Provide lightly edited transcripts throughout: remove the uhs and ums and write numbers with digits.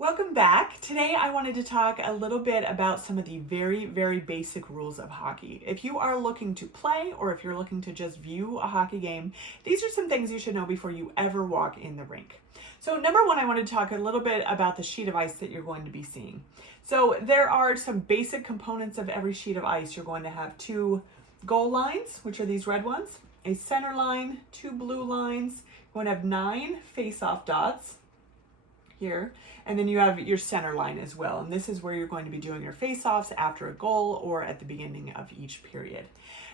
Welcome back. Today I wanted to talk a little bit about some of the very, very basic rules of hockey. If you are looking to play or if you're looking to just view a hockey game, these are some things you should know before you ever walk in the rink. So number one, I want to talk a little bit about the sheet of ice that you're going to be seeing. So there are some basic components of every sheet of ice. You're going to have two goal lines, which are these red ones, a center line, two blue lines. You're going to have 9 face-off dots here, and then you have your center line as well, and this is where you're going to be doing your face-offs after a goal or at the beginning of each period.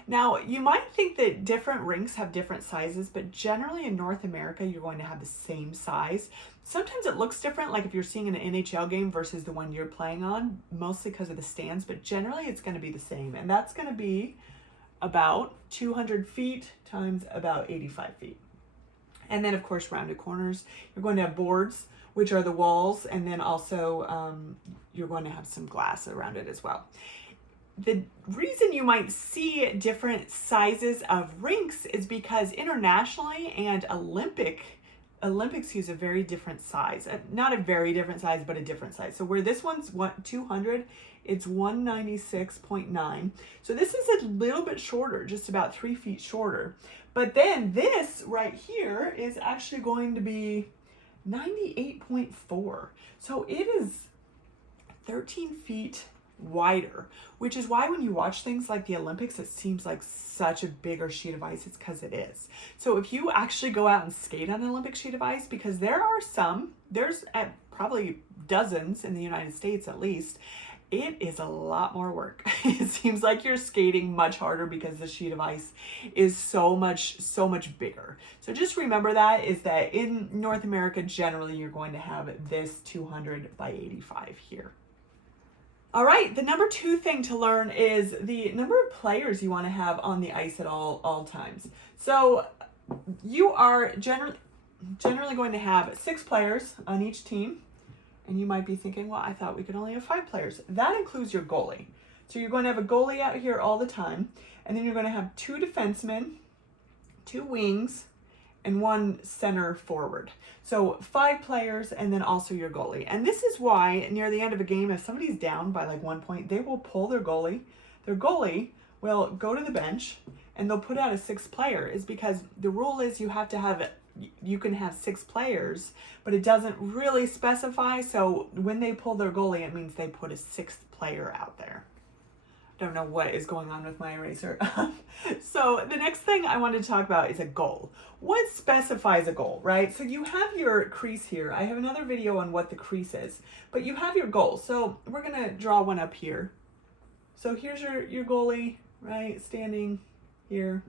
Now, you might think that different rinks have different sizes, but generally in North America you're going to have the same size. Sometimes it looks different, like if you're seeing an NHL game versus the one you're playing on, mostly because of the stands, but generally it's going to be the same, and that's going to be about 200 feet times about 85 feet. And then of course rounded corners, you're going to have boards, which are the walls, and then also you're going to have some glass around it as well. The reason you might see different sizes of rinks is because internationally and Olympics use a very different size. Not a very different size, but a different size. So where this one's 200, it's 196.9. So this is a little bit shorter, just about 3 feet shorter. But then this right here is actually going to be 98.4. So it is 13 feet wider, which is why when you watch things like the Olympics, it seems like such a bigger sheet of ice. It's because it is. So if you actually go out and skate on an Olympic sheet of ice, because there's probably dozens in the United States at least, it is a lot more work. It seems like you're skating much harder because the sheet of ice is so much bigger. So just remember that is that in North America, generally you're going to have this 200 by 85 here. All right, the number 2 thing to learn is the number of players you want to have on the ice at all times. So you are generally going to have 6 players on each team. And you might be thinking, well, I thought we could only have 5 players. That includes your goalie. So you're going to have a goalie out here all the time. And then you're going to have 2 defensemen, 2 wings, and 1 center forward. So 5 players and then also your goalie. And this is why near the end of a game, if somebody's down by like 1 point, they will pull their goalie. Their goalie will go to the bench and they'll put out a 6th player, is because the rule is you can have 6 players, but it doesn't really specify. So when they pull their goalie, it means they put a 6th player out there. Don't know what is going on with my eraser. So the next thing I wanted to talk about is a goal. What specifies a goal, right? So you have your crease here. I have another video on what the crease is, but you have your goal. So we're gonna draw one up here. So here's your goalie, right, standing here.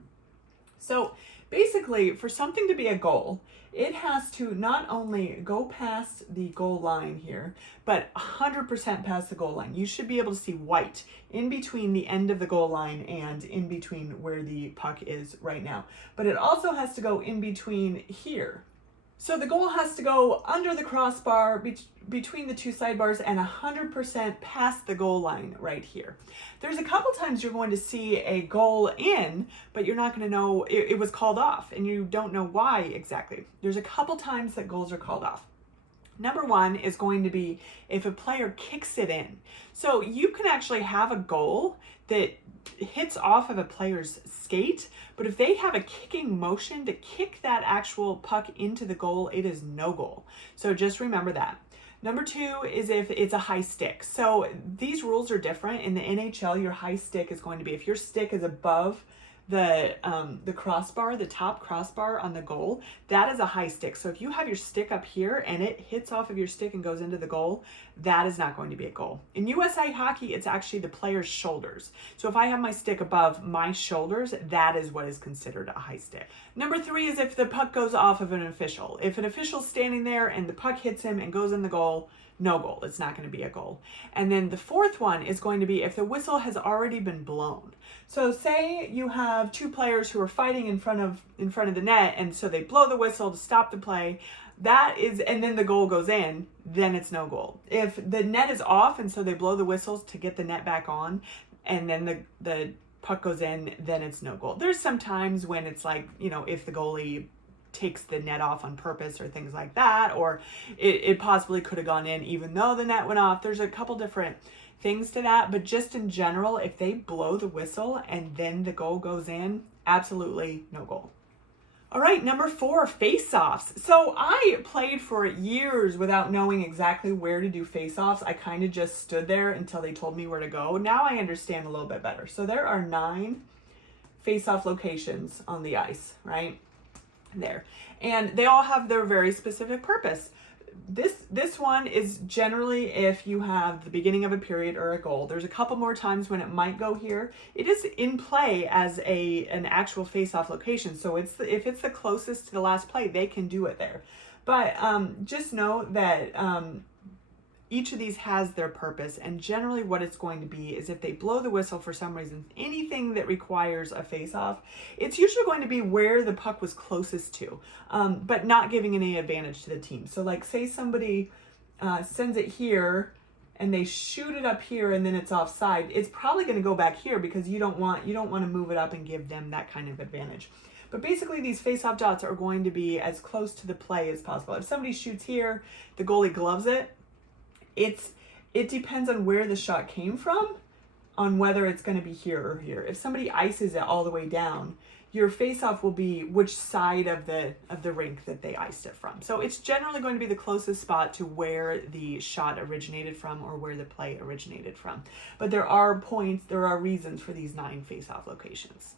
So basically, for something to be a goal, it has to not only go past the goal line here, but 100% past the goal line. You should be able to see white in between the end of the goal line and in between where the puck is right now. But it also has to go in between here. So the goal has to go under the crossbar, between the 2 sidebars, and 100% past the goal line right here. There's a couple times you're going to see a goal in, but you're not going to know it was called off, and you don't know why exactly. There's a couple times that goals are called off. Number 1 is going to be if a player kicks it in. So you can actually have a goal that hits off of a player's skate, but if they have a kicking motion to kick that actual puck into the goal, it is no goal. So just remember that. Number 2 is if it's a high stick. So these rules are different. In the NHL, your high stick is going to be if your stick is above the crossbar, the top crossbar on the goal, that is a high stick. So if you have your stick up here and it hits off of your stick and goes into the goal, that is not going to be a goal. In USA hockey, it's actually the player's shoulders. So if I have my stick above my shoulders, that is what is considered a high stick. Number 3 is if the puck goes off of an official. If an official's standing there and the puck hits him and goes in the goal, no goal. It's not going to be a goal. And then the 4th one is going to be if the whistle has already been blown. So say you have 2 players who are fighting in front of the net, and so they blow the whistle to stop the play. And then the goal goes in, then it's no goal. If the net is off and so they blow the whistles to get the net back on, and then the puck goes in, then it's no goal. There's some times when it's like, if the goalie takes the net off on purpose or things like that, or it possibly could have gone in even though the net went off. There's a couple different things to that, but just in general, if they blow the whistle and then the goal goes in, absolutely no goal. All right, number 4, face-offs. So I played for years without knowing exactly where to do face-offs. I kind of just stood there until they told me where to go. Now I understand a little bit better. So there are 9 face-off locations on the ice, right? There. And they all have their very specific purpose. This one is generally if you have the beginning of a period or a goal. There's a couple more times when it might go here. It is in play as an actual face-off location. So if it's the closest to the last play, they can do it there. But just know that each of these has their purpose, and generally what it's going to be is if they blow the whistle for some reason, anything that requires a face-off, it's usually going to be where the puck was closest to, but not giving any advantage to the team. So like say somebody sends it here and they shoot it up here and then it's offside, it's probably going to go back here because you don't want to move it up and give them that kind of advantage. But basically these face-off dots are going to be as close to the play as possible. If somebody shoots here, the goalie gloves it, it depends on where the shot came from, on whether it's going to be here or here. If somebody ices it all the way down, your face-off will be which side of the rink that they iced it from. So it's generally going to be the closest spot to where the shot originated from or where the play originated from. But there are reasons for these 9 face-off locations.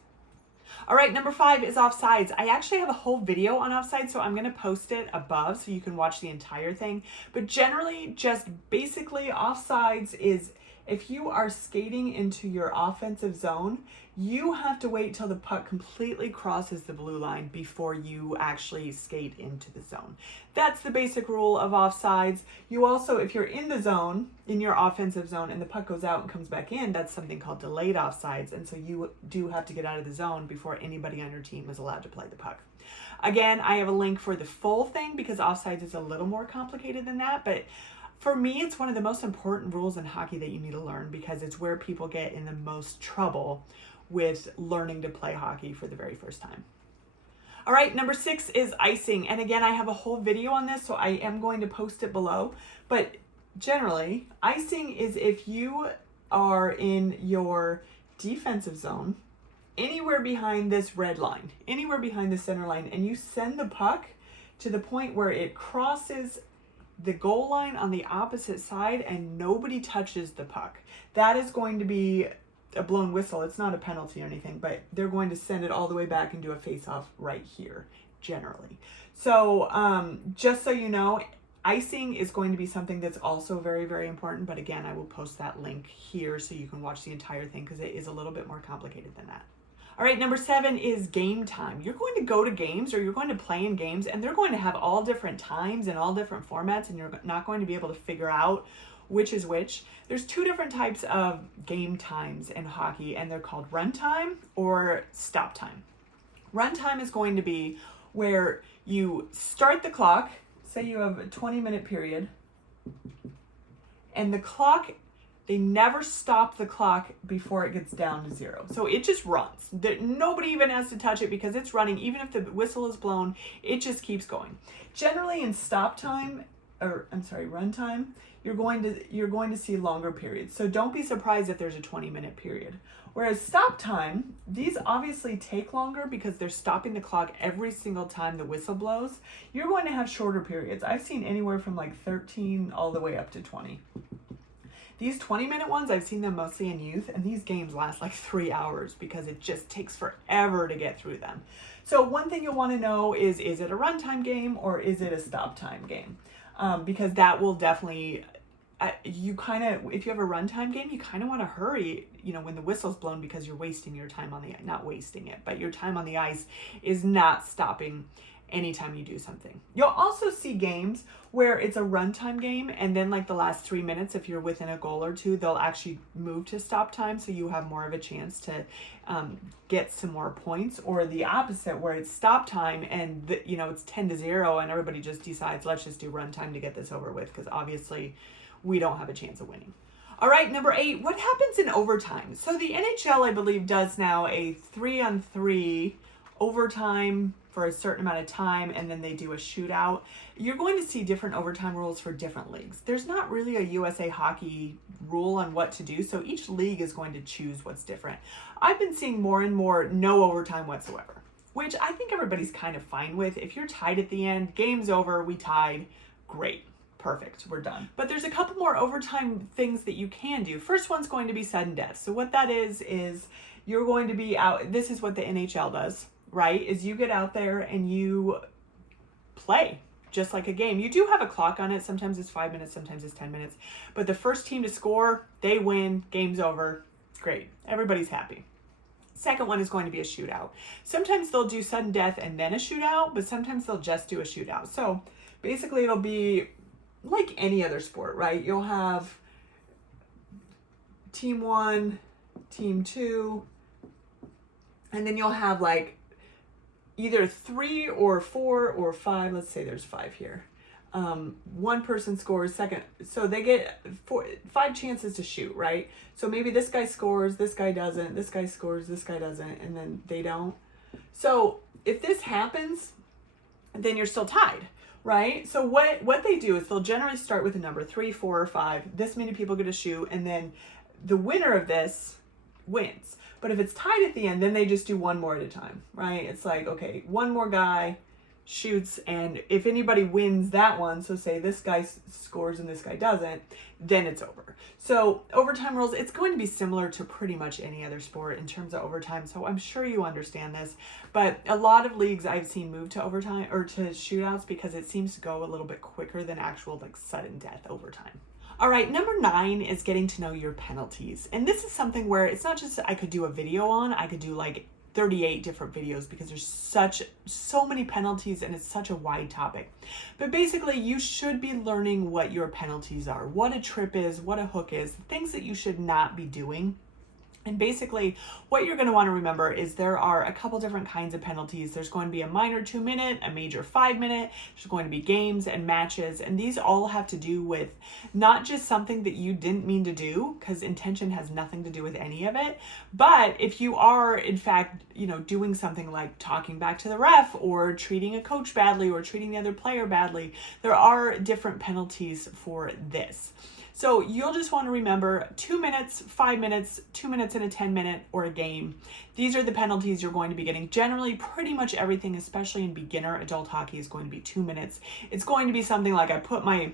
All right, number 5 is offsides. I actually have a whole video on offsides, so I'm going to post it above so you can watch the entire thing. But generally, just basically offsides is if you are skating into your offensive zone, you have to wait till the puck completely crosses the blue line before you actually skate into the zone. That's the basic rule of offsides. You also, if you're in the zone, in your offensive zone, and the puck goes out and comes back in, that's something called delayed offsides. And so you do have to get out of the zone before anybody on your team is allowed to play the puck. Again, I have a link for the full thing because offsides is a little more complicated than that, but for me, it's one of the most important rules in hockey that you need to learn because it's where people get in the most trouble with learning to play hockey for the very first time. All right, number 6 is icing. And again, I have a whole video on this, so I am going to post it below. But generally, icing is if you are in your defensive zone, anywhere behind this red line, anywhere behind the center line, and you send the puck to the point where it crosses the goal line on the opposite side and nobody touches the puck. That is going to be a blown whistle. It's not a penalty or anything, but they're going to send it all the way back and do a face-off right here, generally. So just so you know, icing is going to be something that's also very, very important. But again, I will post that link here so you can watch the entire thing because it is a little bit more complicated than that. All right, number 7 is game time. You're going to go to games or you're going to play in games and they're going to have all different times and all different formats and you're not going to be able to figure out which is which. There's 2 different types of game times in hockey and they're called run time or stop time. Run time is going to be where you start the clock, say you have a 20-minute period, and the clock, they never stop the clock before it gets down to 0. So it just runs. Nobody even has to touch it because it's running. Even if the whistle is blown, it just keeps going. Generally in run time, you're going to see longer periods. So don't be surprised if there's a 20-minute period. Whereas stop time, these obviously take longer because they're stopping the clock every single time the whistle blows. You're going to have shorter periods. I've seen anywhere from like 13 all the way up to 20. These 20-minute ones, I've seen them mostly in youth, and these games last like 3 hours because it just takes forever to get through them. So one thing you'll want to know is it a runtime game or is it a stop time game? Because that will definitely, if you have a runtime game, you kind of want to hurry, when the whistle's blown because you're wasting your time on not wasting it, but your time on the ice is not stopping anytime you do something. You'll also see games where it's a runtime game and then like the last 3 minutes, if you're within a goal or 2, they'll actually move to stop time so you have more of a chance to get some more points, or the opposite where it's stop time and it's 10-0 and everybody just decides let's just do runtime to get this over with because obviously we don't have a chance of winning. All right, number 8, what happens in overtime? So the NHL, I believe, does now a 3-on-3 overtime for a certain amount of time, and then they do a shootout. You're going to see different overtime rules for different leagues. There's not really a USA Hockey rule on what to do, so each league is going to choose what's different. I've been seeing more and more no overtime whatsoever, which I think everybody's kind of fine with. If you're tied at the end, game's over, we tied, great. Perfect, we're done. But there's a couple more overtime things that you can do. First one's going to be sudden death. So what that is you're going to be out, this is what the NHL does, right? Is you get out there and you play just like a game. You do have a clock on it. Sometimes it's 5 minutes, sometimes it's 10 minutes. But the first team to score, they win, game's over, great. Everybody's happy. Second one is going to be a shootout. Sometimes they'll do sudden death and then a shootout, but sometimes they'll just do a shootout. So basically it'll be like any other sport, right? You'll have team 1, team 2, and then you'll have like either 3 or 4 or 5. Let's say there's 5 here. One person scores second. So they get 5 chances to shoot, right? So maybe this guy scores, this guy doesn't, this guy scores, this guy doesn't, and then they don't. So if this happens, then you're still tied. Right? So what they do is they'll generally start with a number 3, 4, or 5. This many people get to shoot, and then the winner of this wins. But if it's tied at the end, then they just do one more at a time, right? It's like, okay, one more guy shoots, and if anybody wins that one, so say this guy scores and this guy doesn't, then it's over. So overtime rules, it's going to be similar to pretty much any other sport in terms of overtime, so I'm sure you understand this, but a lot of leagues I've seen move to overtime or to shootouts because it seems to go a little bit quicker than actual like sudden death overtime. All right, number 9 is getting to know your penalties. And this is something where it's not just I could do a video on, I could do like 38 different videos because there's so many penalties and it's such a wide topic. But basically you should be learning what your penalties are, what a trip is, what a hook is, things that you should not be doing. And basically what you're going to want to remember is there are a couple different kinds of penalties. There's going to be a minor 2-minute, a major 5-minute, there's going to be games and matches, and these all have to do with not just something that you didn't mean to do, because intention has nothing to do with any of it, but if you are in fact, doing something like talking back to the ref or treating a coach badly or treating the other player badly, there are different penalties for this. So you'll just want to remember 2 minutes, 5 minutes, 2 minutes and a 10-minute or a game. These are the penalties you're going to be getting. Generally, pretty much everything, especially in beginner adult hockey, is going to be 2 minutes. It's going to be something like I put my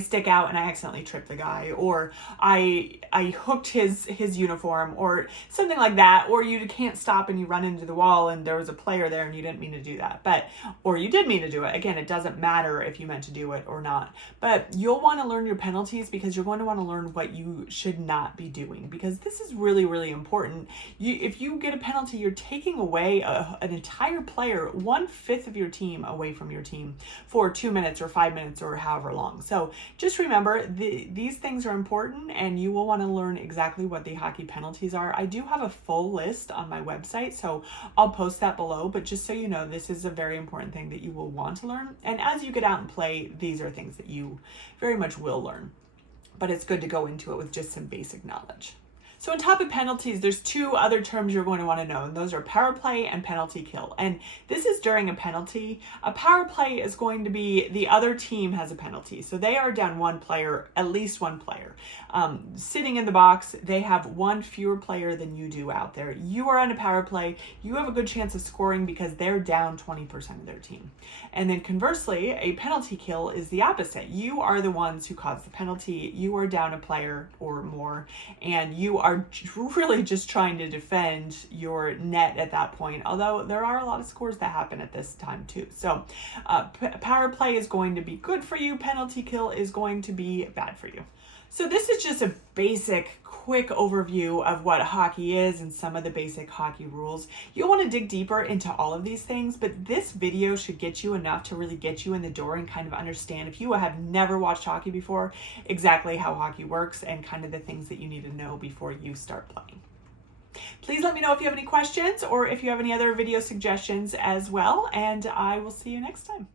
stick out and I accidentally tripped the guy, or I hooked his uniform, or something like that, or you can't stop and you run into the wall and there was a player there and you didn't mean to do that, or you did mean to do it. Again, it doesn't matter if you meant to do it or not, but you'll want to learn your penalties because you're going to want to learn what you should not be doing, because this is really, really important. If you get a penalty, you're taking away an entire player, 1/5 of your team away from your team for 2 minutes or 5 minutes or however long. So just remember, these things are important and you will want to learn exactly what the hockey penalties are. I do have a full list on my website, so I'll post that below, but just so you know, this is a very important thing that you will want to learn. And as you get out and play, these are things that you very much will learn. But it's good to go into it with just some basic knowledge. So on top of penalties, there's 2 other terms you're going to want to know, and those are power play and penalty kill. And this is during a penalty. A power play is going to be the other team has a penalty. So they are down 1 player, at least 1 player. Sitting in the box, they have 1 fewer player than you do out there. You are on a power play. You have a good chance of scoring because they're down 20% of their team. And then conversely, a penalty kill is the opposite. You are the ones who caused the penalty. You are down a player or more, and you are really just trying to defend your net at that point, although there are a lot of scores that happen at this time too. So power play is going to be good for you, penalty kill is going to be bad for you. So this is just a basic, quick overview of what hockey is and some of the basic hockey rules. You'll want to dig deeper into all of these things, but this video should get you enough to really get you in the door and kind of understand, if you have never watched hockey before, exactly how hockey works and kind of the things that you need to know before you start playing. Please let me know if you have any questions or if you have any other video suggestions as well, and I will see you next time.